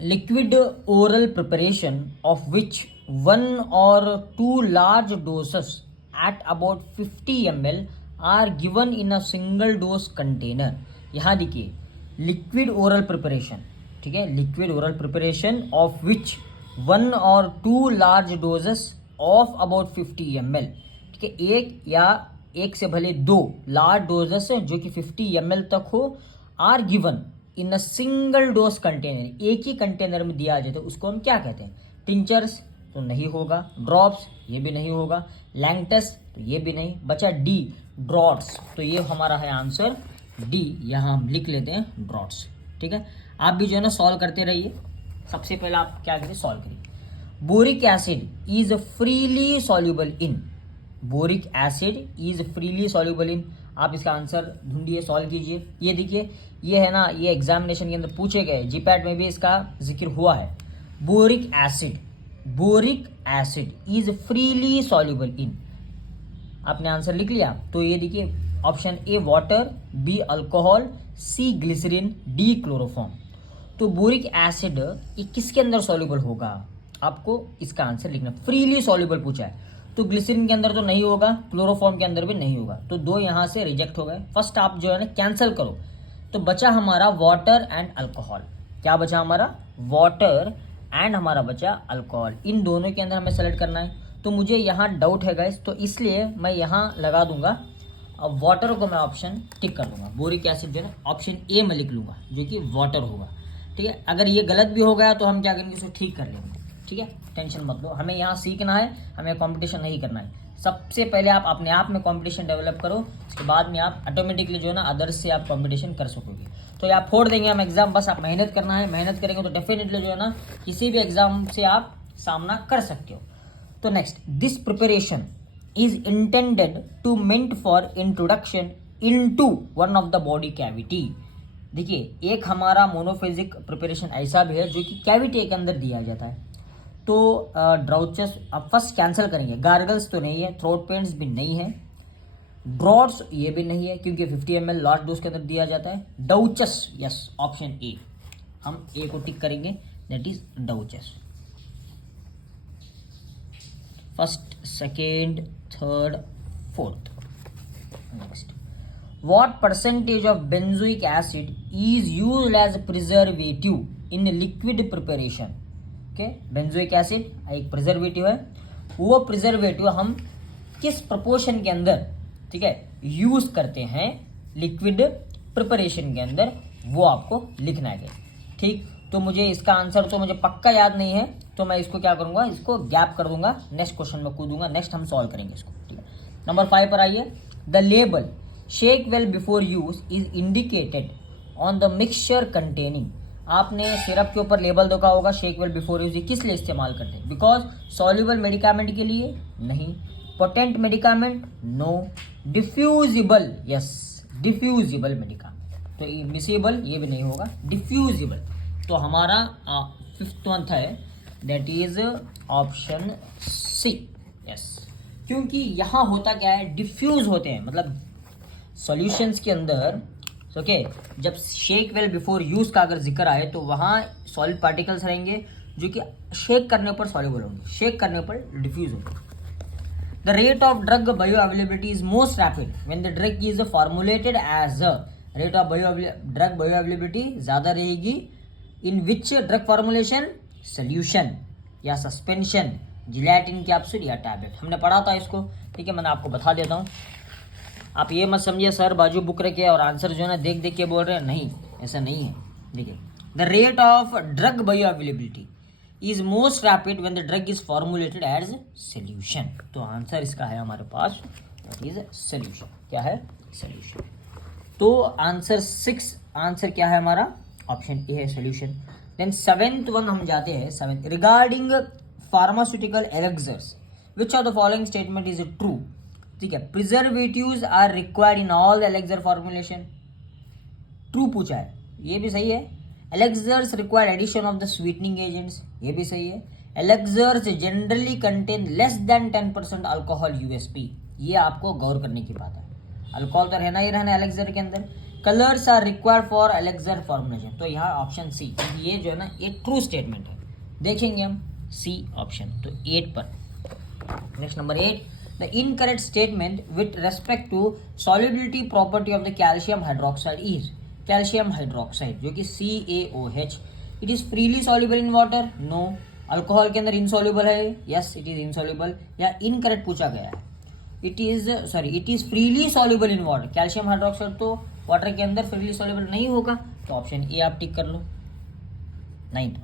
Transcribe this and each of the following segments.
liquid oral preparation of which one or two large doses at about 50 ml are given in a single dose container। यहाँ देखिए liquid oral preparation, ठीक है, liquid oral preparation of which one or two large doses of about 50 ml, ठीक है, एक या एक से भले दो लार्ज डोजेस जो कि 50 ml तक हो, are given in a single dose container, एक ही कंटेनर में दिया जाए तो उसको हम क्या कहते हैं? टिंचर्स तो नहीं होगा, ड्रॉप्स ये भी नहीं होगा, लैंगटस तो ये भी नहीं, बचा डी ड्रॉट्स। तो ये हमारा है आंसर डी, यहाँ हम लिख लेते हैं ड्रॉट्स। ठीक है, आप भी जो है ना सॉल्व करते रहिए। सबसे पहले आप क्या करिए, सॉल्व करिए। Boric acid is freely soluble in, boric acid is freely soluble इन, आप इसका आंसर ढूंढिए, सॉल्व कीजिए। ये देखिए, ये है ना, ये एग्जामिनेशन के अंदर पूछे गए, जीपैट में भी इसका जिक्र हुआ है। Boric acid is freely soluble in, आपने आंसर लिख लिया। तो ये देखिए option A water, B alcohol, C glycerine, D chloroform. तो बोरिक एसिड ये किसके अंदर सॉल्युबल होगा, आपको इसका आंसर लिखना। फ्रीली सॉल्युबल पूछा है तो ग्लिसरीन के अंदर तो नहीं होगा, क्लोरोफॉर्म के अंदर भी नहीं होगा, तो दो यहाँ से रिजेक्ट हो गए। फर्स्ट आप जो है ना कैंसिल करो, तो बचा हमारा वाटर एंड अल्कोहल। क्या बचा हमारा? वाटर एंड हमारा बचा अल्कोहल। इन दोनों के अंदर हमें सेलेक्ट करना है। तो मुझे यहाँ डाउट है गाइस, तो इसलिए मैं यहाँ लगा दूंगा, अब वाटर को मैं ऑप्शन टिक कर दूंगा। बोरिक एसिड जो है ना ऑप्शन ए में लिख लूंगा, जो कि वाटर होगा। ठीक है, अगर ये गलत भी हो गया तो हम क्या करेंगे, इसको ठीक कर लेंगे। ठीक है, टेंशन मत लो, हमें यहाँ सीखना है, हमें कंपटीशन नहीं करना है। सबसे पहले आप अपने आप में कंपटीशन डेवलप करो, उसके बाद में आप ऑटोमेटिकली जो है ना अदर्स से आप कंपटीशन कर सकोगे। तो आप फोड़ देंगे हम एग्जाम, बस आप मेहनत करना है, मेहनत करेंगे तो डेफिनेटली जो है ना किसी भी एग्जाम से आप सामना कर सकते हो। तो next, this preparation is intended to meant for introduction into one of the body cavity. देखिए, एक हमारा मोनोफेजिक प्रिपरेशन ऐसा भी है जो कि कैविटी के अंदर दिया जाता है। तो ड्राउचस आप फर्स्ट कैंसिल करेंगे, गार्गल्स तो नहीं है, थ्रोट पेन्स भी नहीं है, ड्रॉट्स ये भी नहीं है क्योंकि 50 ml लार्ज डोज के अंदर दिया जाता है। डाउचस, यस, ऑप्शन ए, हम ए को टिक करेंगे, that is douches. First, second, third, fourth. Next, what percentage of benzoic acid is used as preservative in liquid preparation? Okay, benzoic acid एक प्रिजर्वेटिव है, वो प्रिजर्वेटिव हम किस प्रपोर्शन के अंदर, ठीक है, यूज करते हैं लिक्विड प्रिपरेशन के अंदर, वो आपको लिखना है। ठीक, तो मुझे इसका आंसर तो मुझे पक्का याद नहीं है, तो मैं इसको क्या करूंगा, इसको गैप कर दूंगा, नेक्स्ट क्वेश्चन में कूदूंगा, नेक्स्ट हम सॉल्व करेंगे इसको। ठीक है, नंबर 5 पर आइए। The label shake well before use is indicated on the mixture containing. आपने सिरप के ऊपर लेबल देखा होगा, शेक वेल बिफोर यूज, किस लिए इस्तेमाल करते हैं? बिकॉज सॉल्युबल मेडिकामेंट के लिए नहीं, potent medicament no, diffusible, yes, diffusible medicament, तो मिसेबल ये भी नहीं होगा, डिफ्यूजिबल। तो हमारा 5th मंथ है, that is option C, yes. क्योंकि यहाँ होता क्या है, डिफ्यूज होते हैं, मतलब सॉल्यूशंस के अंदर, ओके, जब शेक वेल बिफोर यूज का अगर जिक्र आए तो वहाँ सॉलिड पार्टिकल्स रहेंगे जो कि शेक करने पर सॉल्युबल होंगे, शेक करने पर डिफ्यूज होंगे। The rate of drug bioavailability is most rapid when the drug is formulated as a, rate of drug bioavailability ज़्यादा रहेगी in which drug formulation, solution या सस्पेंशन, जिलेटिन कैप्सूल या tablet. हमने पढ़ा था इसको, ठीक है, मैंने आपको बता देता हूँ। आप ये मत समझिए सर बाजू बुक रखे और आंसर जो है ना देख देख के बोल रहे हैं, नहीं, ऐसा नहीं है। देखिए, the rate of drug bioavailability is most rapid when the drug is formulated as solution. तो आंसर इसका है हमारे पास, दैट इज सोल्यूशन। क्या है? सोल्यूशन। तो आंसर 6, आंसर क्या है हमारा? ऑप्शन ए है सोल्यूशन। देन 7th वन हम जाते हैं, 7th, regarding pharmaceutical elixirs which of the following statement is true? ठीक है, preservatives are required in all elixir formulation, true पूछा है, ये भी सही है। Elixirs require addition of the sweetening agents, ये भी सही है। Elixirs generally contain less than 10% alcohol USP, ये आपको गौर करने की बात है। अल्कोहल तो रहना ही रहना एलेक्सर के अंदर। Colours are required for elixir formulation, तो यहाँ ऑप्शन सी, ये जो है ना एक ट्रू स्टेटमेंट है, देखेंगे हम सी ऑप्शन। तो 8 पर next number 8, the incorrect statement with respect to solubility property of the calcium hydroxide is, calcium hydroxide जो कि CaOH, it is freely soluble in water, no. Alcohol के अंदर इनसॉल्युबल है, यस इट इज इनसॉल्युबल, या incorrect पूछा गया है। It is freely soluble in water, calcium hydroxide तो वाटर के अंदर फ्रीली सॉल्युबल नहीं होगा, तो ऑप्शन ए आप टिक कर लो। 9th,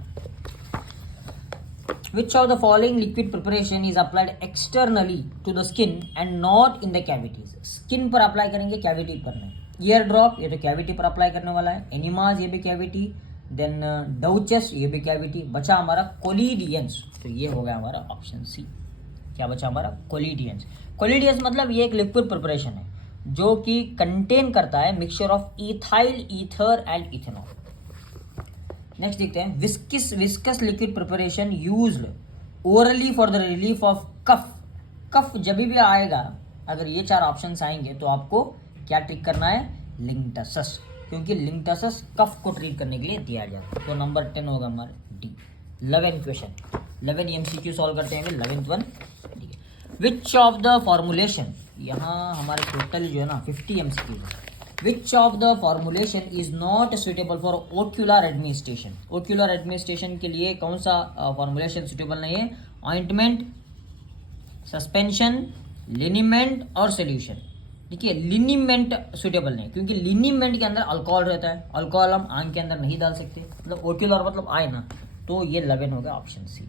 which of the following liquid preparation is applied externally to the skin and not in the cavities? Skin पर apply करेंगे, कैविटी पर नहीं। ईयर ड्रॉप ये तो कैविटी पर अप्लाई करने वाला है, एनिमाज ये भी कैविटी, देन डाउचेस ये भी कैविटी। बचा हमारा कोलिडियंस, तो ये हो गया हमारा ऑप्शन सी। क्या बचा हमारा? कोलिडियंस। कोलिडियंस मतलब ये एक लिक्विड प्रिपरेशन है जो कि कंटेन करता है mixture of ethyl ether and ethanol. Next देखते हैं, viscous liquid preparation used orally for the relief of cough. Cough जब भी आएगा, अगर ये 4 ऑप्शन आएंगे तो आपको क्या टिक करना है? लिंटसस, क्योंकि लिंटसस कफ को ट्रीट करने के लिए दिया जाता है। तो नंबर 10 होगा हमारा डी। 11 क्वेश्चन, 11 MCQ सॉल्व करते हैं 11th one. Which of the formulation, यहाँ हमारे टोटल जो है ना 50 MCQ है। विच of the formulation is not suitable for ocular administration? Ocular administration के लिए कौन सा फॉर्मुलेशन सुटेबल नहीं है? ऑइंटमेंट, सस्पेंशन, लिनीमेंट और सोल्यूशन। देखिए लिनीमेंट सुटेबल नहीं, क्योंकि लिनीमेंट के अंदर अल्कोहल रहता है, अल्कोहल हम आंख के अंदर नहीं डाल सकते, मतलब ओक्यूलर मतलब आए ना, तो ये 11 होगा ऑप्शन सी।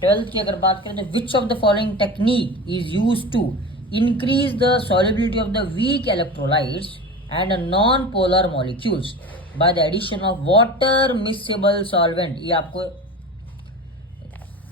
12th की अगर बात करें तो which of the following technique is use to increase the solubility of the weak electrolytes and non-polar molecules by the addition of water miscible solvent? ये आपको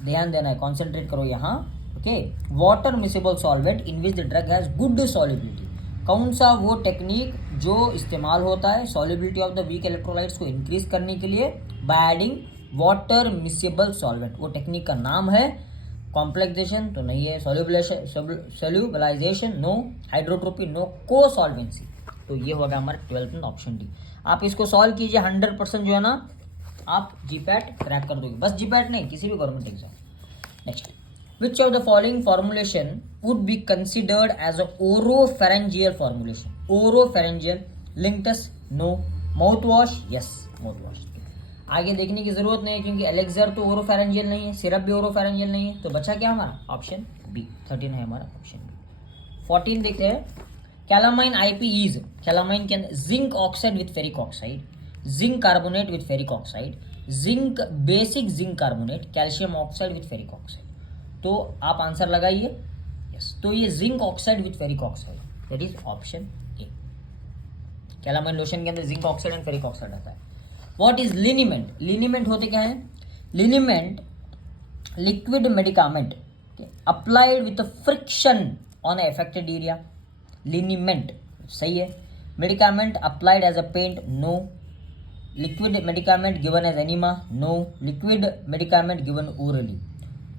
ध्यान देना है, कॉन्सेंट्रेट करो यहाँ, okay. Water miscible solvent in which the drug has good solubility, कौन सा वो टेक्निक जो इस्तेमाल होता है solubility of the weak electrolytes को इंक्रीज करने के लिए by adding water miscible solvent? वो टेक्निक का नाम है कॉम्प्लेक्सेशन तो नहीं है, सोल्यूबलाइजेशन नो, हाइड्रोट्रोपी नो, को सॉल्वेंसी। तो ये होगा हमारा 12th में ऑप्शन डी। आप इसको सॉल्व कीजिए, 100% जो है ना आप जीपैट क्रैक कर दोगे, बस जीपैट नहीं किसी भी government exam. Next, which of the following formulation would be considered as a oropharyngeal formulation? Oropharyngeal, linctus no, mouth wash yes, mouth wash. आगे देखने की जरूरत नहीं है क्योंकि एलेक्सर तो ओरोफेरेंजियल नहीं है, सिरप भी ओरोफेरेंजियल नहीं है, तो बचा क्या हमारा? Option B. 13 है हमारा ऑप्शन बी। 14 देखते हैं, कैलामाइन आईपी इज, कैलामाइन के अंदर zinc oxide with ferric oxide, zinc carbonate with ferric oxide, zinc basic zinc carbonate, calcium oxide with ferric oxide. तो आप आंसर लगाइए, यस, तो ये zinc oxide with ferric oxide, that is option A. Calamine lotion के अंदर zinc oxide and ferric oxide आता है। What is liniment? liniment होते क्या है? liniment liquid medicament applied with a friction on a affected area. liniment सही है। medicament applied as a paint no. liquid medicament given as enema no. liquid medicament given orally,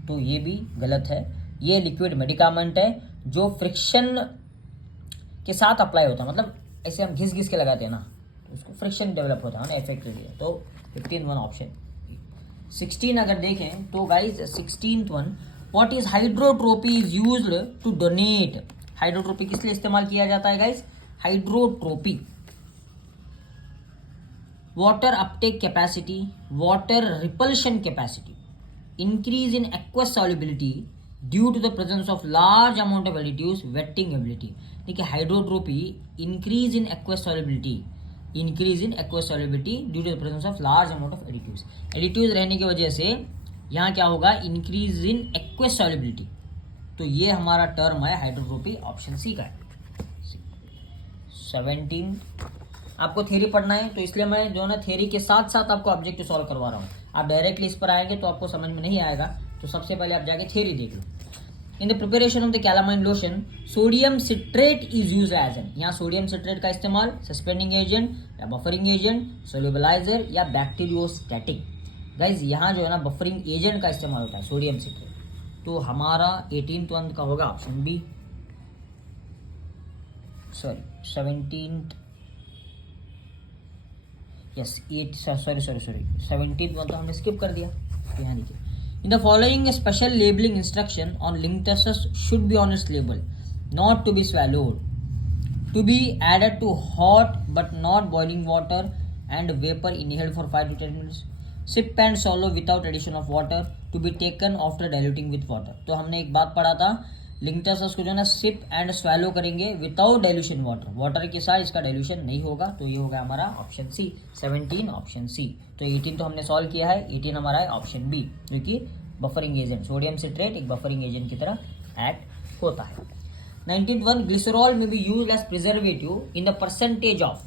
तो ये भी गलत है। ये liquid medicament है जो फ्रिक्शन के साथ अप्लाई होता है, मतलब ऐसे हम घिस घिस के लगाते हैं ना, उसको फ्रिक्शन डेवलप होता है ना इफेक्ट के लिए। तो 15th वन ऑप्शन। 16 अगर देखें तो guys 16th one, what is hydrotropy is used to donate? Hydrotropy किस लिए इस्तेमाल किया जाता है guys? Hydrotropy, water uptake capacity, water repulsion capacity, increase in aqueous solubility due to the presence of large amount of additives, wetting ability. देखिए hydrotropy increase in aqueous solubility, increase in aqueous solubility due to the presence of large amount of additives. Additives रहने की वजह से यहाँ क्या होगा? Increase in aqueous solubility. तो ये हमारा टर्म है हाइड्रोट्रोपी, ऑप्शन सी का है। 17 आपको थ्योरी पढ़ना है, तो इसलिए मैं जो है ना थ्योरी के साथ साथ आपको ऑब्जेक्टिव सॉल्व करवा रहा हूँ। आप डायरेक्टली इस पर आएंगे तो आपको समझ में नहीं आएगा, तो सबसे पहले आप जाके थ्योरी देख लो। In the preparation of the calamine lotion sodium citrate is use as an, यहाँ सोडियम सिट्रेट का इस्तेमाल सस्पेंडिंग एजेंट या बफरिंग एजेंट, सोल्यूबलाइजर या बैक्टीरियोस्टैटिक। गाइज यहाँ जो है ना बफरिंग एजेंट का इस्तेमाल होता है सोडियम सिट्रेट। तो हमारा 18th वन का होगा ऑप्शन बी। 19 देखते हैं, calamine lotion used to treat the skin and nose. Calamine lotion के अंदर zinc oxide with ferric oxide, zinc basic zinc carbonate, calcium oxide with ferric oxide. तो आप आंसर लगाइए, sorry 17th, yes 8, sorry 17th one तो हमने skip कर दिया। यहाँ देखिए, in the following special labelling instruction on linctuses should be on its label, not to be swallowed, to be added to hot but not boiling water and vapor inhaled for 5 to 10 minutes, sip and swallow without addition of water, to be taken after diluting with water। तो हमने एक बात पढ़ा था, लिंक्टसेस को जो है ना सिप एंड स्वैलो करेंगे विदाउट डाइल्यूशन वाटर, वाटर के साथ इसका डाइल्यूशन नहीं होगा। तो ये होगा हमारा ऑप्शन सी, 17 ऑप्शन सी। तो 18 तो हमने सॉल्व किया है, 18 हमारा है ऑप्शन बी, क्योंकि बफरिंग एजेंट सोडियम सिट्रेट एक बफरिंग एजेंट की तरह एक्ट होता है। 19th वन, ग्लिसरॉल में be use as preservative in the percentage of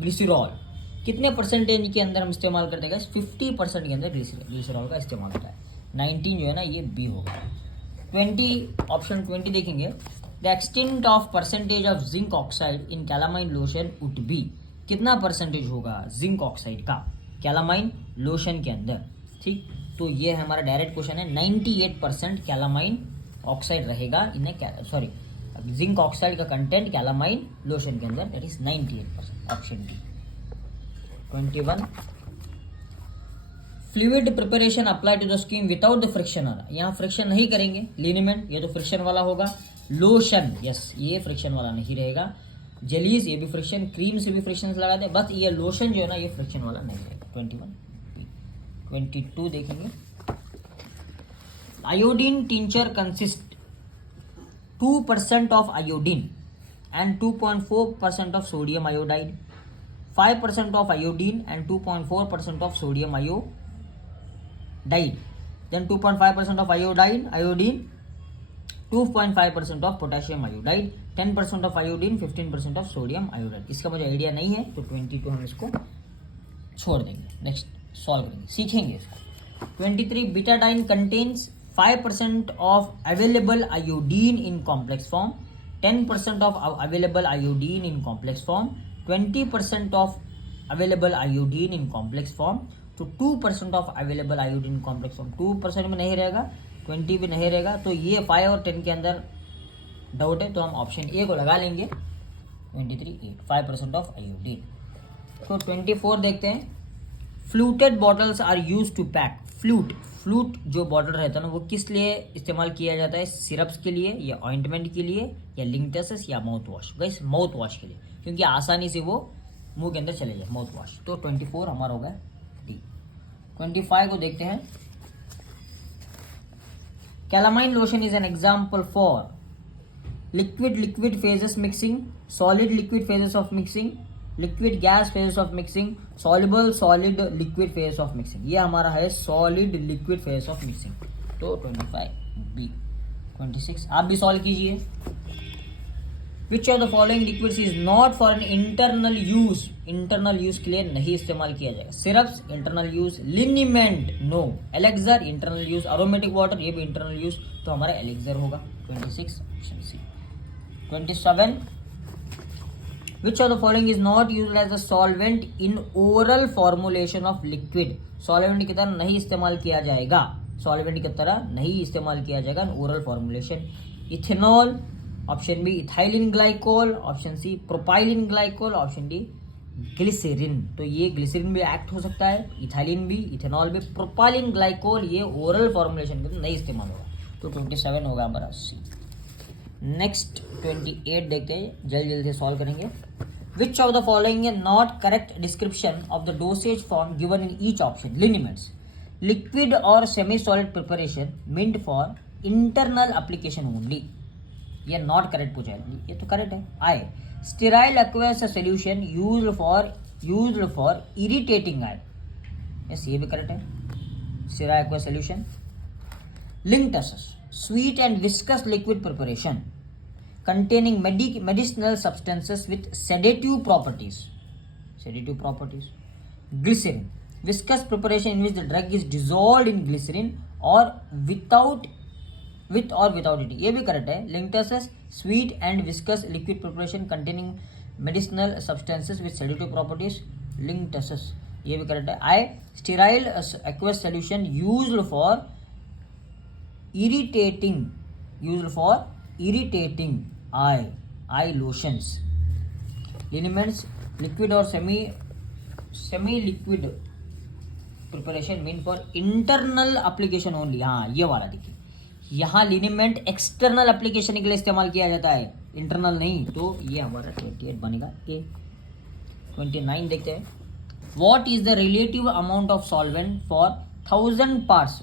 glycerol, कितने परसेंटेज के अंदर हम इस्तेमाल करते हैं? 50% के अंदर ग्लिसरॉल का इस्तेमाल होता है। 19 जो है ना ये बी होगा। 20 ऑप्शन 20 देखेंगे, the extent of percentage of zinc oxide in calamine lotion would be, कितना परसेंटेज होगा जिंक ऑक्साइड का कैलामाइन लोशन के अंदर? ठीक, तो ये हमारा डायरेक्ट क्वेश्चन है। 98% कैलामाइन ऑक्साइड रहेगा इन्हें, सॉरी जिंक ऑक्साइड का कंटेंट कैलामाइन लोशन के अंदर, that is 98%, option D. 21 fluid preparation apply to the skin without the friction, यहाँ फ्रिक्शन नहीं करेंगे, लिनीमेंट ये तो फ्रिक्शन वाला होगा। लोशन यस ये फ्रिक्शन वाला नहीं रहेगा। जेलीज ये भी फ्रिक्शन, क्रीम से भी फ्रिक्शन लगा दे, बस ये लोशन जो है ना ये फ्रिक्शन वाला नहीं रहेगा। 21 22 देखेंगे, iodine tincture consist 2% of iodine and 2.4% of sodium iodide, 5% of iodine and 2.4% of sodium iodide, then 2.5% of iodine, 2.5% of potassium iodide, 10% of iodine, 15% of sodium iodide। इसका मुझे आइडिया नहीं है तो 22 हम इसको छोड़ देंगे, नेक्स्ट सॉल्व करेंगे, सीखेंगे इसको। 23 Betadine contains 5% of available iodine in complex form, 10% of available iodine in complex form, 20% of available iodine in complex form, तो 2% of available iodine in complex form, 2% में नहीं रहेगा, 20 भी नहीं रहेगा, तो ये 5 और 10 के अंदर डाउट है, तो हम ऑप्शन ए को लगा लेंगे। 23 5% ऑफ आयोडीन। तो 24 देखते हैं, fluted bottles are use to pack, flute जो बॉटल रहता है ना वो किस लिए इस्तेमाल किया जाता है? सिरप्स के लिए या ऑइंटमेंट के लिए या लिंक्टसेस या mouth wash? Guys mouth wash के लिए, क्योंकि आसानी से वो मुंह के अंदर चले जाए, माउथ वॉश। तो 24 हमारा होगा डी। 25 को देखते हैं, calamine lotion is an example for liquid phases mixing, solid liquid phases of mixing, liquid gas phases of mixing, soluble solid liquid phase of mixing. ये हमारा है solid liquid phase of mixing. तो 25 B. 26 आप भी solve कीजिए। Which of the following liquids is not for an internal use, internal use के लिए नहीं इस्तेमाल किया जाएगा। Syrups internal use, liniment no, elixir internal use, aromatic water ये भी इंटरनल यूज, तो हमारा एलेक्सर होगा। 26 option C. 27 Which of the following is not used as a solvent in oral formulation of liquid? Solvent की तरह नहीं इस्तेमाल किया जाएगा, सॉल्वेंट की तरह नहीं इस्तेमाल किया जाएगा in oral formulation. Ethanol option B, ethylene glycol option C, propylene glycol option D, glycerine. तो ये ग्लिसरीन भी एक्ट हो सकता है, इथाइलिन भी, इथेनॉल भी, प्रोपाइलिन ग्लाइकोल ये ओरल फॉर्मुलेशन के नहीं इस्तेमाल होगा। तो 27 होगा हमारा सी। नेक्स्ट 28 देखते हैं, जल्दी से सॉल्व करेंगे। Which of the following is not correct description of the dosage form given in each option? Liniments, liquid और semi solid preparation meant for internal application only, ये नॉट करेक्ट पूछा है, ये तो करेक्ट है। Eye, sterile aqueous solution used for irritating eye, yes ये भी correct है, sterile aqueous solution. Linctuses, sweet and viscous liquid preparation containing medicinal substances with sedative properties. Glycerin, viscous preparation in which the drug is dissolved in glycerin or with or without it, ये भी correct है। लिंक्टसेस, sweet and viscous liquid preparation containing medicinal substances with sedative properties, लिंक्टसेस ये भी correct है। Eye, sterile aqueous solution used for irritating eye, eye lotions, liniments, liquid और semi liquid preparation mean for internal application only. हाँ ये वाला देखिए, यहाँ लिनिमेंट external application के लिए इस्तेमाल किया जाता है, इंटरनल नहीं, तो ये हमारा 28 बनेगा ए। 29 देखते हैं, what is the relative amount of solvent for 1000 parts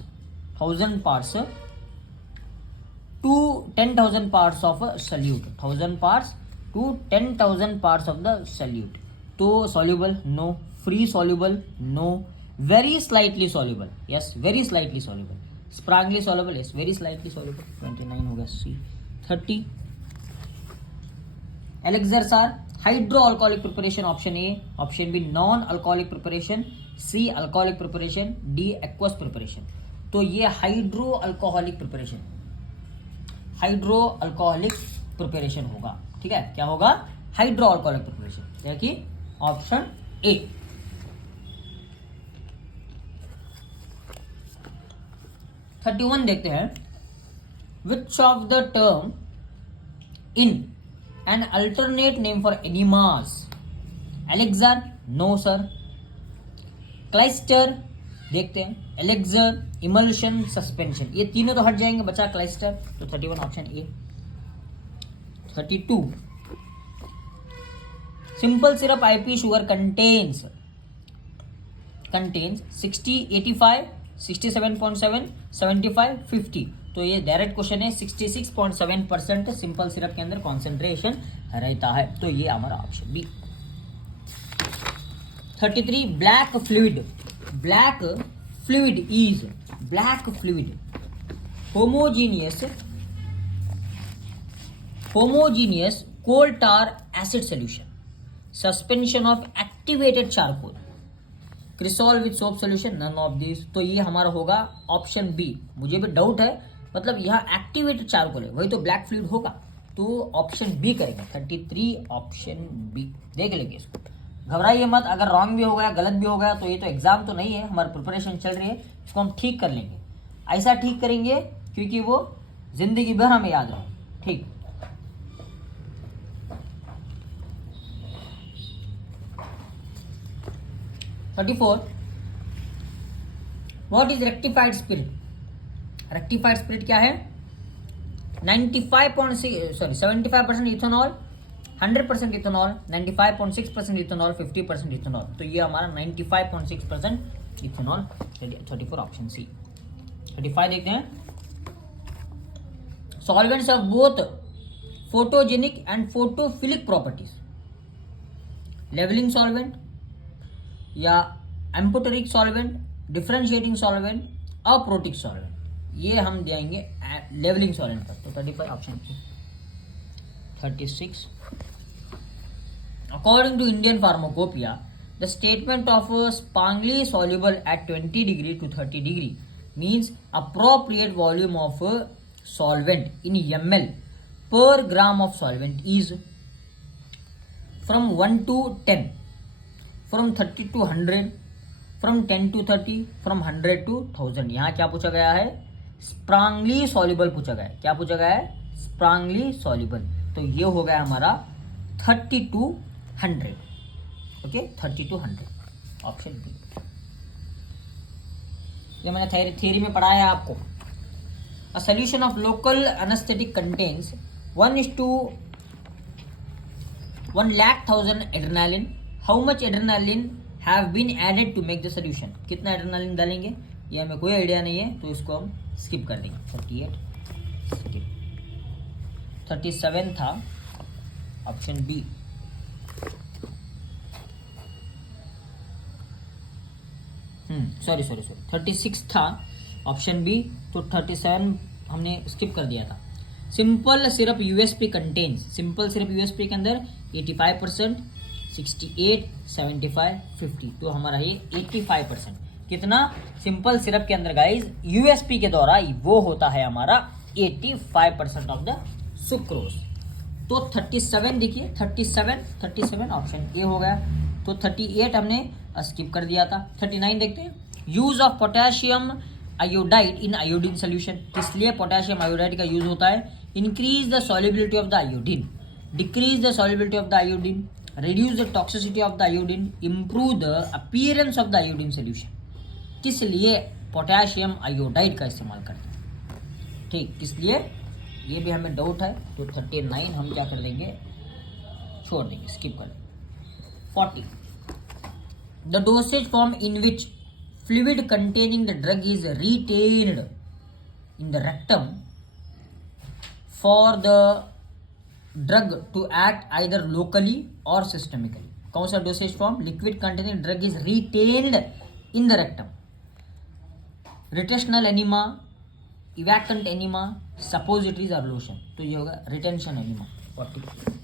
to 10,000 parts of a solute, 1000 parts to 10,000 parts of the solute। तो soluble no, free soluble no, very slightly soluble yes, very slightly soluble, strongly soluble yes, very slightly soluble। 29 हो गया C। 30 elixirs are hydroalcoholic preparation, option A, option B non alcoholic preparation, C alcoholic preparation, D aqueous preparation। तो ये hydro alcoholic preparation होगा, ठीक है, क्या होगा, hydro alcoholic preparation, देखिए ऑप्शन ए। थर्टी 31 देखते हैं, which of the term in an alternate name for enemas, elixir no sir, clyster देखते हैं, एलेक्सर, इमल्शन, सस्पेंशन, ये तीनों तो हट जाएंगे, बचा क्लाइस्टर, तो 31 option A. 32 simple syrup IP sugar contains 60, 85, 67.7, 75, 50। तो ये डायरेक्ट क्वेश्चन है, 66.7% सिंपल सिरप के अंदर कॉन्सेंट्रेशन रहता है, तो ये हमारा option B. 33 black fluid is black fluid homogeneous coal tar acid solution, suspension of activated charcoal, cresol with soap solution, none of this. तो ये हमारा होगा ऑप्शन बी। मुझे भी डाउट है, मतलब यहाँ एक्टिवेटेड चारकोल है, वही तो ब्लैक फ्लूइड होगा, तो ऑप्शन बी करेंगे। 33 ऑप्शन बी, देख लेंगे इसको, घबराइए मत, अगर रॉन्ग भी हो गया, गलत भी हो गया, तो ये तो एग्जाम तो नहीं है, हमारी प्रिपरेशन चल रही है, इसको हम ठीक कर लेंगे, ऐसा ठीक करेंगे क्योंकि वो जिंदगी भर हमें याद रहे, ठीक। What is rectified spirit, rectified spirit क्या है, 75% इथेनॉल, 100% इथेनॉल, 95.6% इथेनॉल, 50% इथेनॉल, तो ये हमारा 95.6% इथेनॉल। 34 option C. 35 देखते हैं, solvents of both photogenic and photophilic properties, levelling solvent या amphoteric solvent, differentiating solvent, aprotic solvent, ये हम देंगे लेवलिंग सॉल्वेंट पर, तो 35 option C. 36 according to Indian Pharmacopoeia, the statement of strongly soluble at 20 degree to 30 degree means appropriate volume of solvent in ml per gram of solvent is from 1 to 10, from 30 to 100, from 10 to 30, from 100 to 1000। यहाँ क्या पूछा गया है, strongly soluble पूछा गया है, क्या पूछा गया है, strongly soluble, तो ये हो गया हमारा 30 to 100, okay, 30 to 100 option B. ये मैंने थियरी में पढ़ाया है आपको। A solution of local anaesthetic contains 1:1,00,000 adrenaline, how much adrenaline have been added to make the solution, कितना एड्रेनालिन डालेंगे ये हमें कोई आइडिया नहीं है, तो इसको हम स्किप कर देंगे। 38 स्किप। 37 था ऑप्शन बी। सॉरी 36 था ऑप्शन बी, तो 37 हमने स्किप कर दिया था। Simple syrup USP contains, simple syrup USP के अंदर 85%, 68, 75, 50, तो हमारा ये 85%, कितना सिंपल सिरप के अंदर गाइज यूएसपी के द्वारा वो होता है हमारा 85% ऑफ द सुक्रोज। तो 37 देखिए, 37 ऑप्शन ए हो गया, तो 38 हमने स्किप कर दिया था। 39 देखते हैं, use of potassium iodide in iodine solution, इसलिए पोटेशियम आयोडाइड का यूज होता है, increase the solubility of the iodine, decrease the solubility of the iodine, reduce the toxicity of the iodine, improve the appearance of the iodine solution. किस लिए potassium iodide का इस्तेमाल करते हैं? ठीक, किस लिए, ये भी हमें डाउट है, तो 39 हम क्या कर देंगे, छोड़ देंगे, स्किप कर देंगे. 40. The dosage form in which fluid containing the drug is retained in the rectum for the drug to act either locally or systemically. कौन सा dosage form? Liquid containing drug is retained in the rectum. Retentional enema, evacuant enema, suppositories और lotion. तो ये होगा retention enema. 41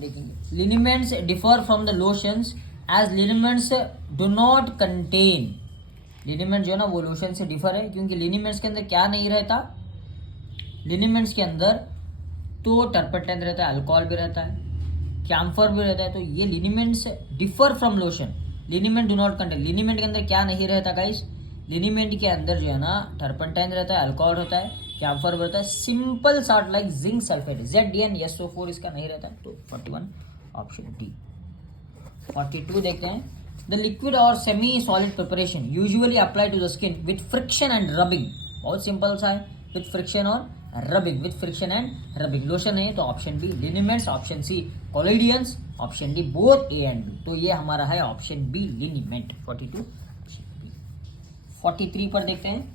देखेंगे. Liniments differ from the lotions as liniments do not contain. Liniment जो है ना वो लोशन से डिफर है, क्योंकि लिनिमेंट्स के अंदर क्या नहीं रहता, लिनिमेंट्स के अंदर तो टर्पेंटाइन रहता है, अल्कोहल भी रहता है, कैम्फर भी रहता है. तो ये liniments differ from lotion. Liniment do not contain. Liniment के अंदर क्या नहीं रहता गाइस? लिनिमेंट के अंदर जो है ना टर्पेंटाइन रहता है, अल्कोहल रहता है, कैम्फर रहता है, simple salt like zinc sulphate ZnSO4 इसका नहीं रहता है. तो 41 ऑप्शन डी. 42 देखते हैं. द लिक्विड और semi solid preparation usually apply to the skin with friction and rubbing. बहुत सिंपल सा है, विथ फ्रिक्शन और rubbing. With friction and rubbing. Lotion है तो option B liniments, option C collodions, option D both A and B. तो ये हमारा है ऑप्शन बी लिनिमेंट. 42. 43 पर देखते हैं.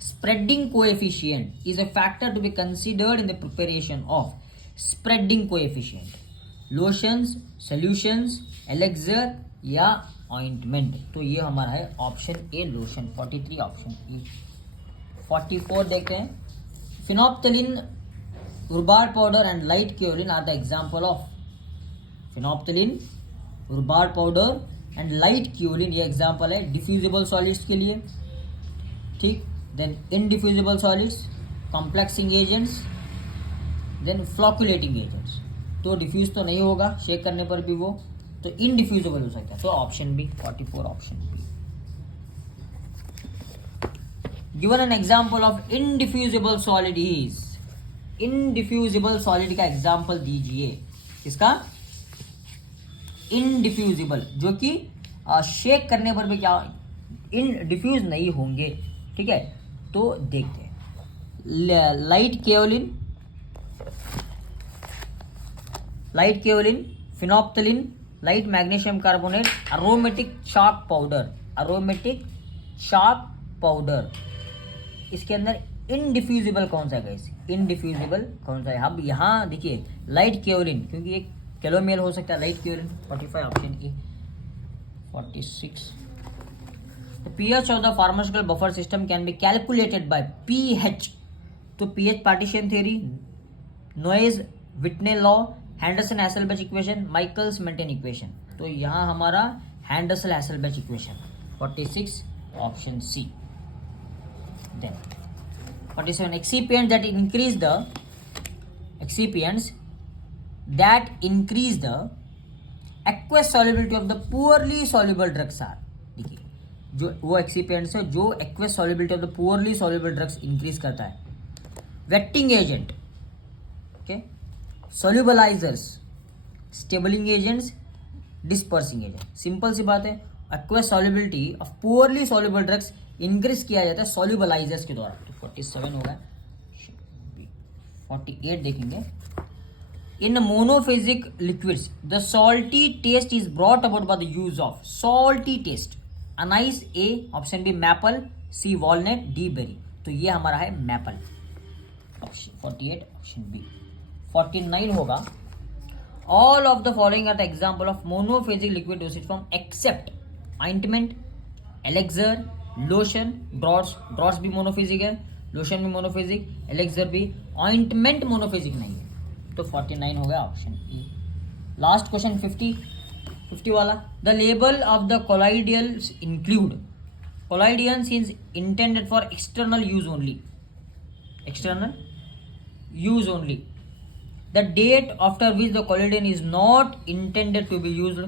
Spreading coefficient is a factor to be considered in the preparation of. Spreading coefficient, lotions, solutions, elixir या ointment. तो ये हमारा है option A lotion. 43 option A. 44 देखते हैं. Phenolphthalein, rhubarb powder and light kaolin are the example of. Phenolphthalein, rhubarb powder and light kaolin ये example है diffusible solids के लिए. ठीक. Then indiffusible solids, complexing agents, then flocculating agents. तो diffuse तो नहीं होगा शेक करने पर भी वो, तो इनडिफ्यूजिबल हो सकता है. तो option B. 44 option B. Given an example of indiffusible solid is. Indiffusible solid का एग्जाम्पल दीजिए. किसका? इनडिफ्यूजिबल, जो कि शेक करने पर भी क्या इनडिफ्यूज नहीं होंगे. ठीक है, तो देखते हैं. Light kaolin, light kaolin, phenolphthalein, light magnesium carbonate, aromatic chalk powder. Aromatic chalk powder, इसके अंदर इनडिफ्यूजिबल कौन सा है गाइस? इनडिफ्यूजिबल कौन सा है? अब यहाँ देखिए लाइट केओलिन, क्योंकि एक कैलोमेल हो सकता है light kaolin. 45 option A. 46. The pH of the pharmaceutical buffer system can be calculated by pH. तो pH partition theory, Noyes Whitney law, Henderson Hasselbalch equation, Michaelis Menten equation. तो यहाँ हमारा Henderson Hasselbalch equation. 46 option C. Then 47. Excipients that increase the aqueous solubility of the poorly soluble drugs are. देखिए जो वो excipients है जो aqueous solubility of the poorly soluble drugs increase करता है. Wetting agent, okay, solubilisers, stabling agents, dispersing agent. Simple सी बात है. Aqueous solubility of poorly soluble drugs increase किया जाता है सॉल्युबलाइजर्स के द्वारा. तो 47 होगा. 48 देखेंगे. In monophasic liquids, the salty taste is brought about by the use of salty taste. Anise A, option B maple, C walnut, D berry. तो ये हमारा है maple. 48 option B. 49 होगा. All of the following are the example of monophasic liquid dosage form except ointment, elixir, lotion, drops. Drops भी monophasic है, lotion भी monophasic, elixir भी, ointment monophasic नहीं है. तो 49 हो गया ऑप्शन ए. लास्ट क्वेश्चन 50 वाला. The label of the colloidals include. Collodions is intended for external use only. External use only. The date after which the collodion is not intended to be used.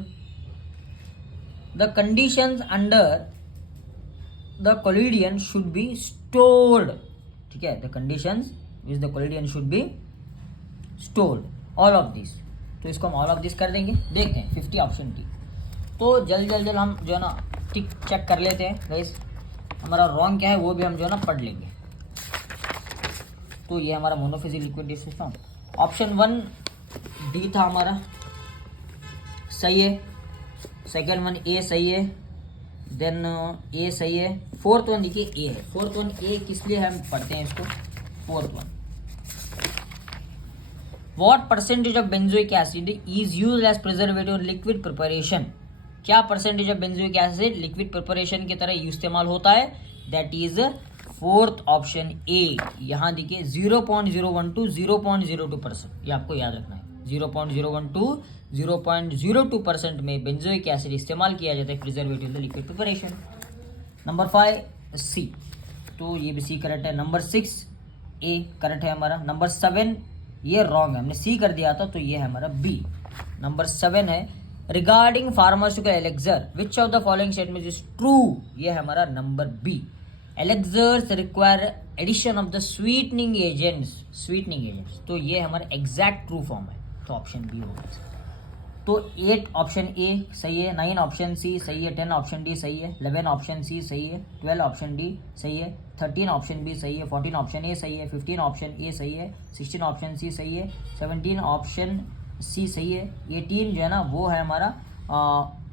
The conditions under the collodion should be stored. ठीक है, the conditions which the collodion should be stored, all of this. तो इसको हम all of this कर देंगे। देखते हैं 50 option T. तो जल्द हम जो है ना टिक चेक कर लेते हैं गाइस, हमारा रॉन्ग क्या है वो भी हम जो है ना पढ़ लेंगे। तो ये हमारा monophasic liquid system, option 1 D था हमारा, सही है। सेकेंड वन ए सही है, देन ए सही है। फोर्थ वन देखिए ए है, फोर्थ वन ए किस लिए हम पढ़ते हैं इसको, fourth one. What percentage of benzoic acid is used as preservative in liquid preparation? क्या percentage of benzoic acid liquid preparation की तरह इस्तेमाल होता है? That is fourth option A. यहाँ देखिए 0.012 0.02%, ये आपको याद रखना है। 0.012 0.02% में बेंजोइक एसिड इस्तेमाल किया जाता है preservative in the liquid preparation. Number 5 सी, तो ये भी सी करेक्ट है। नंबर 6 ए करेक्ट है हमारा। नंबर 7 ये रॉन्ग है, हमने सी कर दिया था, तो ये है हमारा बी। नंबर 7 है regarding pharmaceutical elixir which of the following statement is true, ये है हमारा number B. Elixirs require addition of the sweetening agents, तो ये हमारा एग्जैक्ट ट्रू फॉर्म है, तो ऑप्शन बी होगा। तो 8 ऑप्शन ए सही है, 9 ऑप्शन सी सही है, 10 ऑप्शन डी सही है, 11 ऑप्शन सी सही है, 12 ऑप्शन डी सही है, 13 ऑप्शन बी सही है, 14 ऑप्शन ए सही है, 15 ऑप्शन ए सही है, 16 ऑप्शन सी सही है, 17 ऑप्शन सी सही है, 18 जो है ना वो है हमारा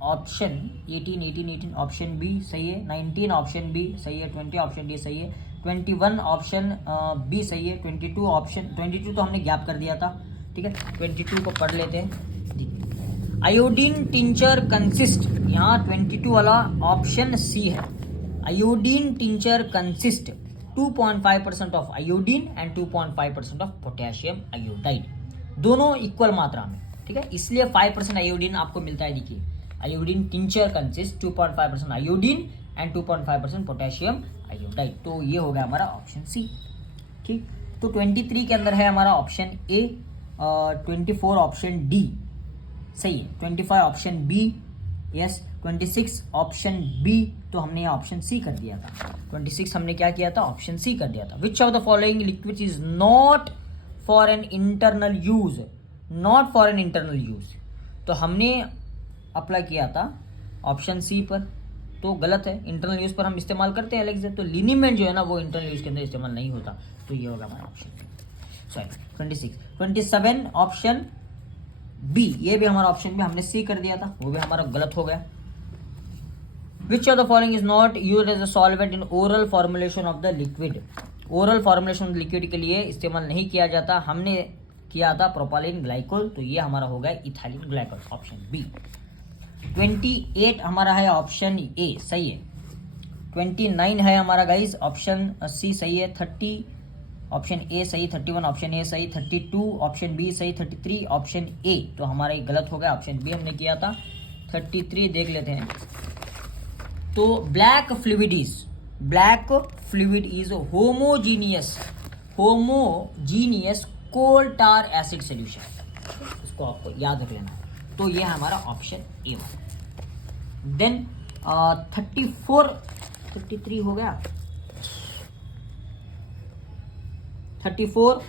ऑप्शन 18 ऑप्शन बी सही है, 19 ऑप्शन बी सही है, 20 ऑप्शन डी सही है, 21 ऑप्शन बी सही है, 22 तो हमने गैप कर दिया था, ठीक है। 22 को पढ़ लेते हैं। आयोडीन टिंचर कंसिस्ट, यहाँ 22 वाला ऑप्शन सी है। Iodine tincture consist 2.5% of iodine and 2.5% of potassium iodide, दोनों इक्वल मात्रा में, ठीक है। इसलिए 5% आयोडीन आपको मिलता है। देखिए iodine tincture consist 2.5% iodine and 2.5% potassium iodide, तो ये हो गया हमारा ऑप्शन सी, ठीक। तो 23 के अंदर है हमारा ऑप्शन ए, 24 ऑप्शन डी सही है, 25 option B yes, 26 option B, तो हमने यहाँ ऑप्शन सी कर दिया था। 26 हमने क्या किया था, ऑप्शन सी कर दिया था। विच of the following liquid is not for an internal use, not for an internal use, तो हमने अप्लाई किया था ऑप्शन सी पर, तो गलत है। इंटरनल यूज पर हम इस्तेमाल करते हैं एलेक्सर, तो लिनीमेंट जो है ना वो इंटरनल यूज के अंदर इस्तेमाल नहीं होता, तो ये होगा हमारा ऑप्शन सॉरी 26। 27 ऑप्शन बी, ये भी हमारा ऑप्शन भी हमने सी कर दिया था, वो भी हमारा गलत हो गया। Which of the following is not used as a solvent in oral formulation of the liquid, oral formulation of liquid के लिए इस्तेमाल नहीं किया जाता, हमने किया था प्रोपाइलिन ग्लाइकोल, तो ये हमारा हो गया इथाइलिन ग्लाइकोल, ऑप्शन बी। 28 हमारा है ऑप्शन ए सही है, 29 है हमारा गाइज ऑप्शन सी सही है, 30 ऑप्शन ए सही, 31 ऑप्शन ए सही, 32 ऑप्शन बी सही, 33 ऑप्शन ए, तो हमारा ये गलत हो गया, ऑप्शन बी हमने किया था। 33 देख लेते हैं। तो black fluid is homogeneous coal tar acid solution, इसको आपको याद रख लेना है, तो ये है हमारा ऑप्शन ए। देन 33 हो गया, 34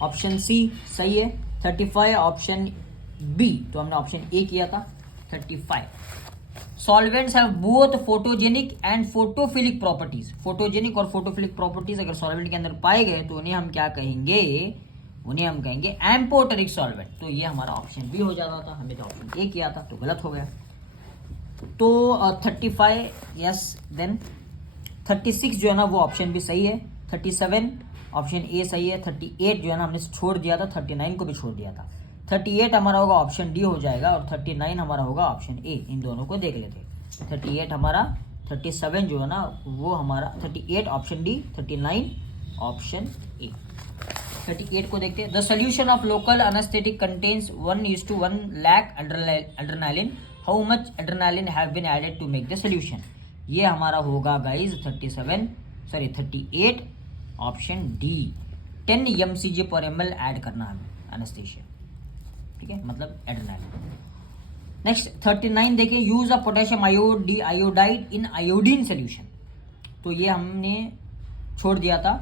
ऑप्शन सी सही है, 35 ऑप्शन बी, तो हमने ऑप्शन ए किया था। 35 solvents have both photogenic and photophilic properties, photogenic और फोटोफिलिक प्रॉपर्टीज अगर सॉल्वेंट के अंदर पाए गए तो उन्हें हम क्या कहेंगे, उन्हें हम कहेंगे एम्पोटेरिक सॉल्वेंट, तो ये हमारा ऑप्शन बी हो जाता था, हमने तो ऑप्शन ए किया था, तो गलत हो गया। तो 35 यस, देन 36 जो है ना वो ऑप्शन भी सही है, 37 ऑप्शन ए सही है, 38 जो है ना हमने छोड़ दिया था, 39 को भी छोड़ दिया था, 38 हमारा होगा ऑप्शन डी हो जाएगा, और 39 हमारा होगा ऑप्शन ए, इन दोनों को देख लेते। 38 हमारा, 37 जो है ना वो हमारा 38 ऑप्शन डी, 39 ऑप्शन ए। 38 को देखते हैं। The solution of local anaesthetic contains 1:1 lakh adrenaline, how much adrenaline have been added to make the solution, ये हमारा होगा गाइज 38 ऑप्शन डी, 10 mcg पर ml ऐड करना हमें एनेस्थेशिया, ठीक है, मतलब एड्रेनालिन। नेक्स्ट 39 देखिए, use of potassium iodide in iodine solution, तो ये हमने छोड़ दिया था,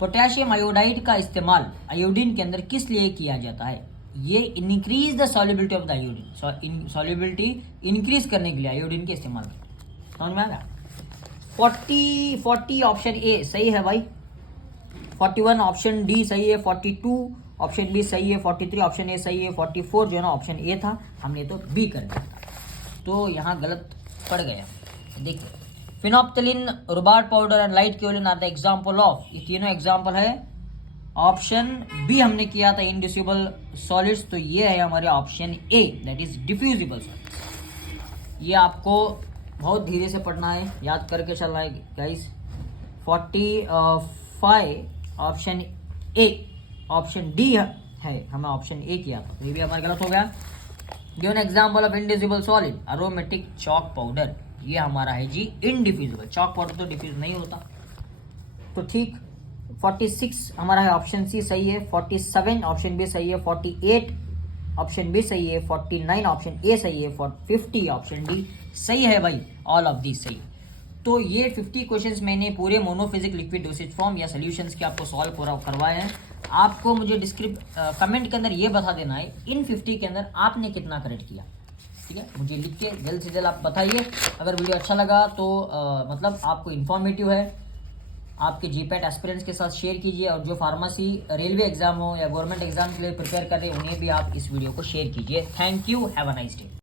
पोटेशियम आयोडाइड का इस्तेमाल आयोडीन के अंदर किस लिए किया जाता है? ये increase the solubility of the iodine, solubility increase करने के लिए आयोडीन के इस्तेमाल। समझ में आ गया? 40 ऑप्शन ए सही है भाई, 41 ऑप्शन डी सही है, 42 ऑप्शन बी सही है, 43 ऑप्शन ए सही है, 44 जो है ना ऑप्शन ए था, हमने तो बी कर दिया, तो यहाँ गलत पड़ गया। देखिए, phenolphthalein, rhubarb powder and light kaolin are the example of, ये तीनों एग्जाम्पल है। ऑप्शन बी हमने किया था इंडिफ्यूजिबल सॉलिड्स, तो ये है हमारे option A, that is diffusible solids. ये आपको बहुत धीरे से पढ़ना है, याद करके चलना है guys. 45 option A, option D है, हमें ऑप्शन ए किया था, तो ये भी हमारा गलत हो गया। Given example of indiffusible solid, aromatic chalk powder, ये हमारा है जी इंडिफ्यूजिबल। चॉक पाउडर तो डिफ्यूज नहीं होता, तो ठीक। 46 हमारा है ऑप्शन सी सही है, 47 ऑप्शन बी सही है, 48 ऑप्शन बी सही है, 49 ऑप्शन ए सही है, 50 ऑप्शन डी सही है भाई, ऑल ऑफ दी सही। तो ये 50 क्वेश्चंस मैंने पूरे मोनोफिजिक लिक्विड डोसेज फॉर्म या सोल्यूशंस के आपको सॉल्व पूरा करवाए हैं। आपको मुझे कमेंट के अंदर ये बता देना है इन 50 के अंदर आपने कितना करेक्ट किया, ठीक है? मुझे लिख के जल्द से जल्द आप बताइए। अगर वीडियो अच्छा लगा तो मतलब आपको इन्फॉर्मेटिव है, आपके जीपैट एस्पिरेंट्स के साथ शेयर कीजिए, और जो फार्मेसी रेलवे एग्जाम हो या गवर्नमेंट एग्जाम के लिए प्रिपेयर कर रहे हैं उन्हें भी आप इस वीडियो को शेयर कीजिए। Thank you, have a nice day.